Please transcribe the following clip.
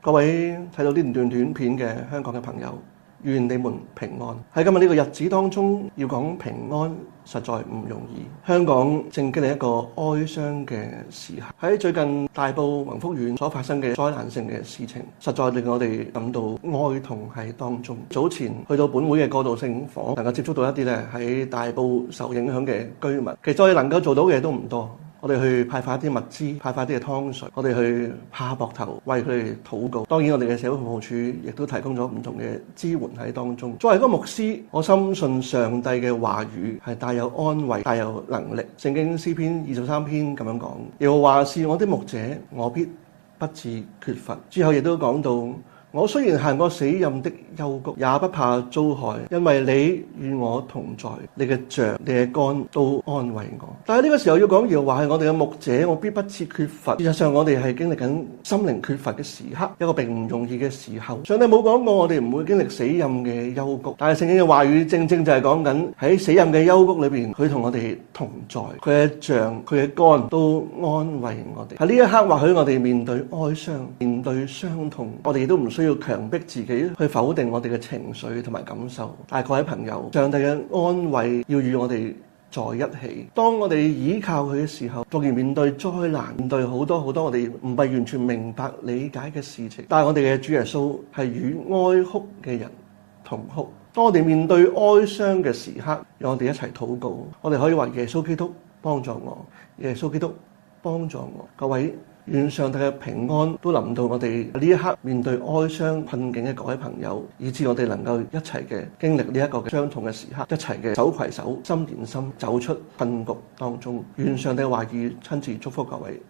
各位睇到呢段短片嘅香港嘅朋友，願你們平安。喺今日呢個日子當中，要講平安實在唔容易。香港正經歷一個哀傷嘅時刻。喺最近大埔宏福苑所發生嘅災難性嘅事情，實在令我哋感到哀痛喺當中。早前去到本會嘅過渡性房，能夠接觸到一啲咧喺大埔受影響嘅居民。其實我哋能夠做到嘅都唔多。我哋去派發一啲物資，派發一啲嘅湯水，我哋去拍下膊頭為佢哋禱告。當然我哋嘅社會服務處亦都提供咗唔同嘅支援喺當中。作為一個牧師，我深信上帝嘅話語係帶有安慰、帶有能力。聖經詩篇23篇咁樣講：耶和華是我的牧者，我必不致缺乏。之後亦都講到：我雖然行過死蔭的幽谷，也不怕遭害，因為你與我同在，你嘅杖、你嘅竿都安慰我。但係呢個時候要講耶和華係我哋嘅牧者，我必不致缺乏。事實上我哋係經歷緊心靈缺乏嘅時刻，一個並唔容易嘅時候。上帝冇講過我哋唔會經歷死蔭嘅幽谷，但係聖經嘅話語正正就係講緊喺死蔭嘅幽谷裏邊，佢同我哋同在，佢嘅杖、佢嘅竿都安慰我哋。喺呢一刻，或許我哋面對哀傷、面對傷痛，我哋亦都唔需要強迫自己去否定我哋嘅情緒同埋感受。但係各位朋友，上帝嘅安慰要與我哋在一起。當我哋依靠佢嘅時候，縱然面對災難，面對好多我哋唔係完全明白理解嘅事情，但係我哋嘅主耶穌係與哀哭嘅人同哭。當我哋面對哀傷嘅時刻，讓我哋一齊禱告。我哋可以話：耶穌基督幫助我，耶穌基督幫助我。各位，願上帝嘅平安都臨到我哋呢一刻面對哀傷困境嘅各位朋友，以致我哋能夠一齊嘅經歷呢一個嘅傷痛嘅時刻，一齊嘅手攜手、心連心走出困局當中。願上帝嘅話語親自祝福各位。